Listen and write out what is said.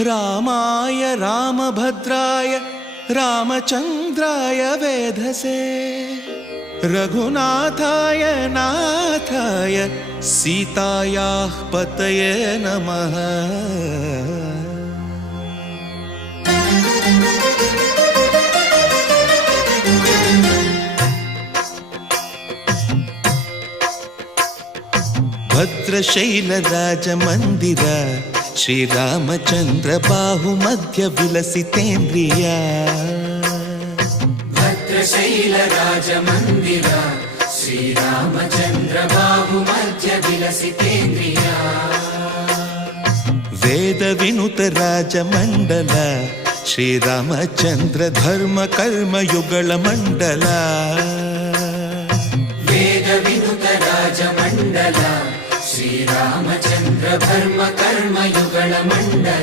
रामाय रामभद्राय रामचन्द्राय वेधसे रघुनाथाय नाथाय सीतायाः पतये नमः। भद्रशैलराजमन्दिर श्रीरामचन्द्र बाहुमध्य विलसितेन्द्रिया। भद्रशैलराजमन्दिर श्रीरामचन्द्र बाहुमध्य विलसितेन्द्रिया। वेदविनुत राजमण्डल श्रीरामचन्द्र धर्म कर्म युगल मण्डल। वेदविनुत राजमण्डल श्रीरामचन्द्र धर्म कर्म युगल मण्डल।